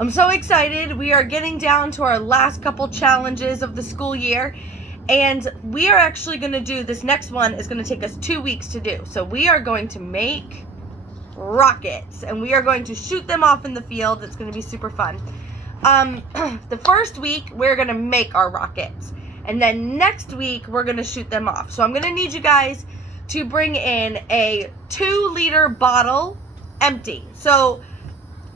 I'm so excited. We are getting down to our last couple challenges of the school year, and we are actually going to do this next one is going to take us 2 weeks to do. So we are going to make rockets, and we are going to shoot them off in the field. It's going to be super fun. The first week we're going to make our rockets, and then next week we're going to shoot them off. So I'm going to need you guys to bring in a 2-liter bottle empty. So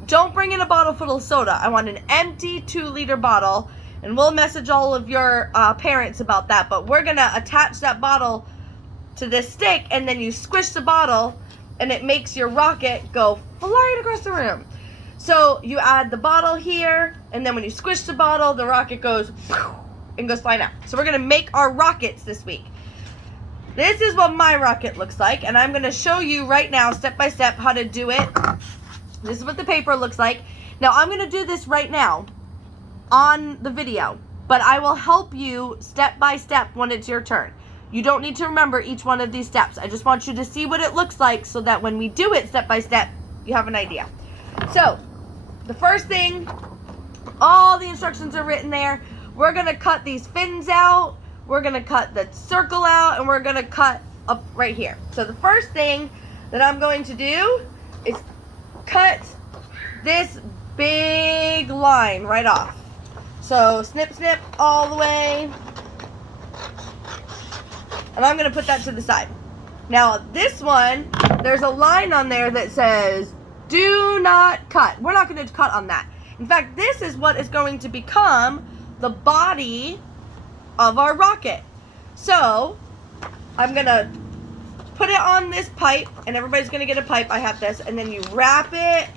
don't bring in a bottle full of soda. I want an empty 2-liter bottle, and we'll message all of your parents about that. But we're going to attach that bottle to this stick, and then you squish the bottle, and it makes your rocket go flying across the room. So you add the bottle here, and then when you squish the bottle, the rocket goes and goes flying out. So we're going to make our rockets this week. This is what my rocket looks like, and I'm going to show you right now, step by step, how to do it. This is what the paper looks like. Now, I'm going to do this right now on the video, but I will help you step by step when it's your turn. You don't need to remember each one of these steps. I just want you to see what it looks like so that when we do it step by step, you have an idea. So, the first thing, all the instructions are written there. We're going to cut these fins out. We're going to cut the circle out, and we're going to cut up right here. So, the first thing that I'm going to do is cut this big line right off. So snip, snip all the way. And I'm going to put that to the side. Now this one, there's a line on there that says, do not cut. We're not going to cut on that. In fact, this is what is going to become the body of our rocket. So I'm going to put it on this pipe, and everybody's going to get a pipe. I have this, and then you wrap it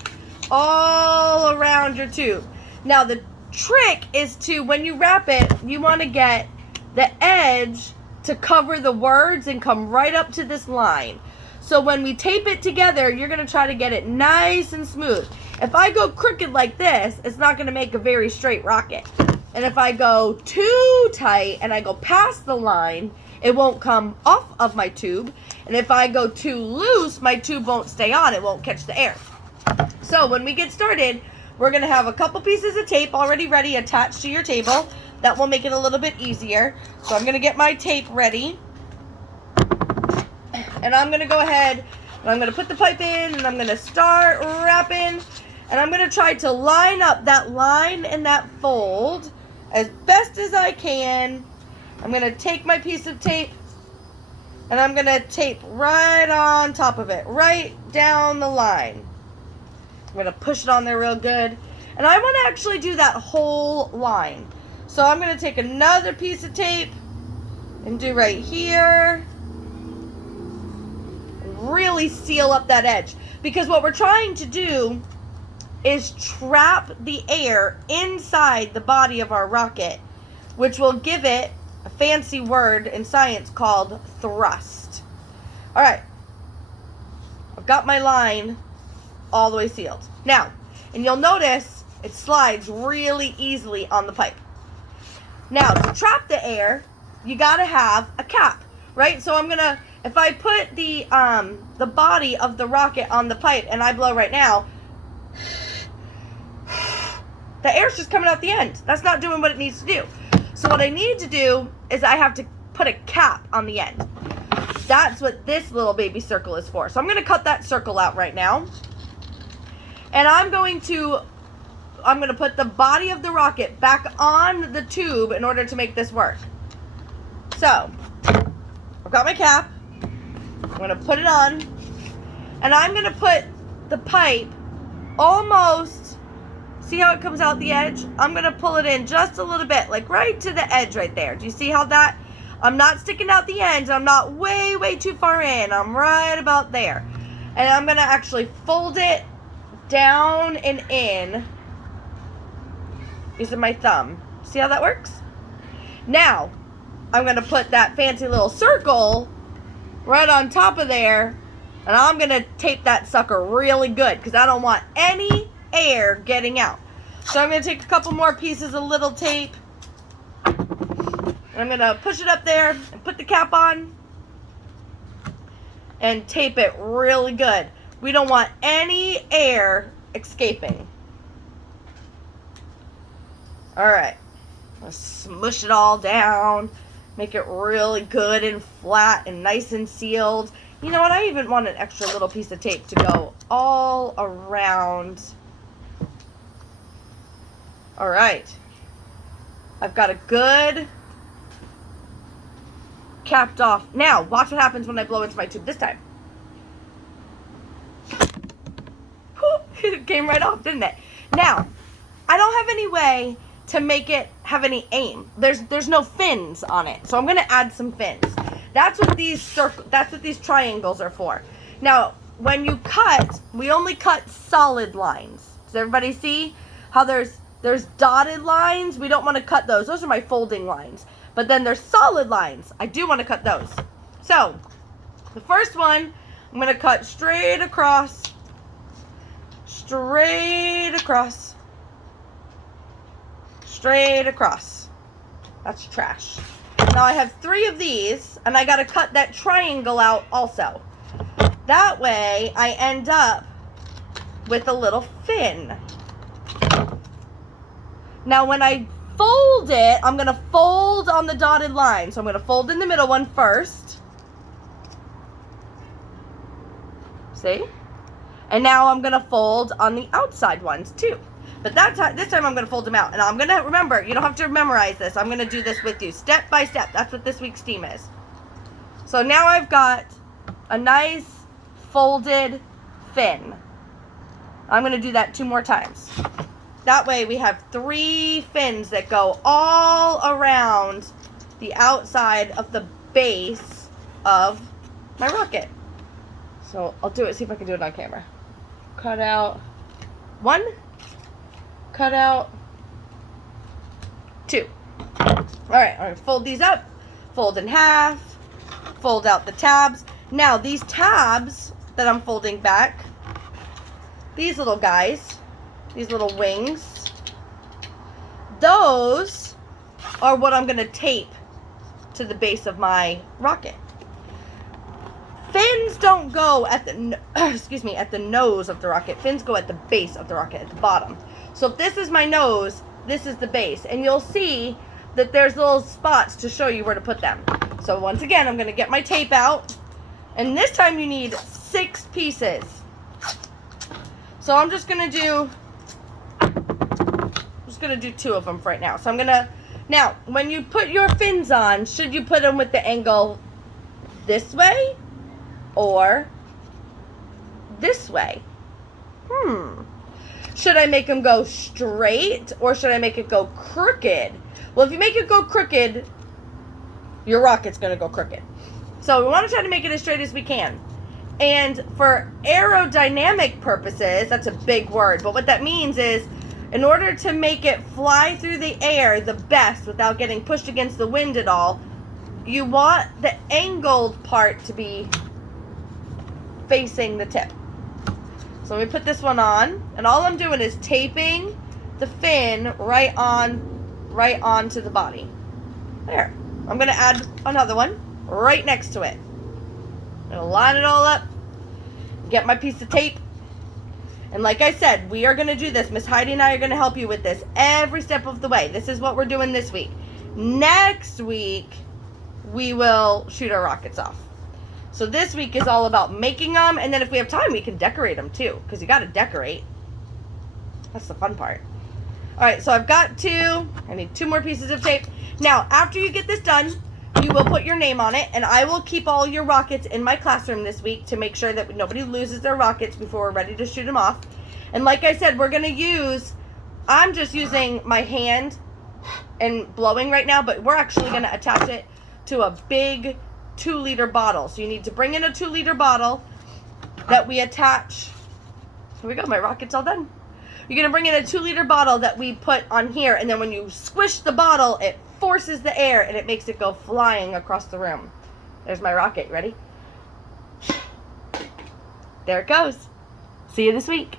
all around your tube. Now the trick is to, when you wrap it, you want to get the edge to cover the words and come right up to this line. So when we tape it together, you're going to try to get it nice and smooth. If I go crooked like this, it's not going to make a very straight rocket. And if I go too tight and I go past the line, it won't come off of my tube. And if I go too loose, my tube won't stay on. It won't catch the air. So when we get started, we're going to have a couple pieces of tape already ready attached to your table. That will make it a little bit easier. So I'm going to get my tape ready. And I'm going to go ahead and I'm going to put the pipe in, and I'm going to start wrapping. And I'm going to try to line up that line and that fold as best as I can. I'm going to take my piece of tape, and I'm going to tape right on top of it, right down the line. I'm going to push it on there real good. And I want to actually do that whole line. So I'm going to take another piece of tape and do right here. And really seal up that edge. Because what we're trying to do is trap the air inside the body of our rocket, which will give it a fancy word in science called thrust. All right, I've got my line all the way sealed. Now, and you'll notice it slides really easily on the pipe. Now, to trap the air, you gotta have a cap, right? So I'm gonna, if I put the body of the rocket on the pipe and I blow right now, the air's just coming out the end. That's not doing what it needs to do. So what I need to do is I have to put a cap on the end. That's what this little baby circle is for. So I'm going to cut that circle out right now. And I'm going to put the body of the rocket back on the tube in order to make this work. So I've got my cap. I'm going to put it on. And I'm going to put the pipe almost, see how it comes out the edge? I'm going to pull it in just a little bit, like right to the edge right there. Do you see how that? I'm not sticking out the end. I'm not way, way too far in. I'm right about there. And I'm going to actually fold it down and in using my thumb. See how that works? Now, I'm going to put that fancy little circle right on top of there, and I'm going to tape that sucker really good because I don't want any air getting out. So I'm going to take a couple more pieces of little tape, and I'm going to push it up there and put the cap on and tape it really good. We don't want any air escaping. Alright. Let's smush it all down. Make it really good and flat and nice and sealed. You know what? I even want an extra little piece of tape to go all around. Alright. I've got a good capped off. Now, watch what happens when I blow into my tube this time. It came right off, didn't it? Now, I don't have any way to make it have any aim. There's no fins on it. So I'm going to add some fins. That's what these triangles are for. Now, when you cut, we only cut solid lines. Does everybody see how there's dotted lines? We don't want to cut those. Those are my folding lines. But then there's solid lines. I do want to cut those. So, the first one, I'm going to cut straight across. Straight across. Straight across. That's trash. Now I have 3 of these, and I got to cut that triangle out also. That way, I end up with a little fin. Now when I fold it, I'm going to fold on the dotted line. So I'm going to fold in the middle one first. See? And now I'm going to fold on the outside ones too. But this time I'm going to fold them out. And I'm going to, remember, you don't have to memorize this. I'm going to do this with you step by step. That's what this week's theme is. So now I've got a nice folded fin. I'm going to do that 2 more times. That way we have 3 fins that go all around the outside of the base of my rocket. So I'll do it, see if I can do it on camera. Cut out 1, cut out 2. Alright, I'm going to fold these up, fold in half, fold out the tabs. Now these tabs that I'm folding back, these little guys, these little wings, those are what I'm going to tape to the base of my rocket. Fins don't go at the, at the nose of the rocket. Fins go at the base of the rocket, at the bottom. So if this is my nose, this is the base. And you'll see that there's little spots to show you where to put them. So once again, I'm going to get my tape out. And this time you need 6 pieces. So I'm just going to do 2 of them for right now. So I'm going to, now, when you put your fins on, should you put them with the angle this way or this way? Should I make them go straight or should I make it go crooked? Well, if you make it go crooked, your rocket's going to go crooked. So we want to try to make it as straight as we can. And for aerodynamic purposes, that's a big word, but what that means is in order to make it fly through the air the best without getting pushed against the wind at all, you want the angled part to be facing the tip. So we put this one on, and all I'm doing is taping the fin right onto the body. There. I'm going to add another one right next to it. I'm going to line it all up, get my piece of tape, and like I said, we are going to do this. Miss Heidi and I are going to help you with this every step of the way. This is what we're doing this week. Next week, we will shoot our rockets off. So this week is all about making them, and then if we have time, we can decorate them too, because you got to decorate. That's the fun part. All right, so I've got 2. I need 2 more pieces of tape. Now, after you get this done, you will put your name on it, and I will keep all your rockets in my classroom this week to make sure that nobody loses their rockets before we're ready to shoot them off. And like I said, we're going to use, I'm just using my hand and blowing right now, but we're actually going to attach it to a big 2-liter bottle. So you need to bring in a 2-liter bottle that we attach. Here we go, my rocket's all done. You're going to bring in a 2-liter bottle that we put on here, and then when you squish the bottle, it forces the air and it makes it go flying across the room. There's my rocket. Ready? There it goes. See you this week.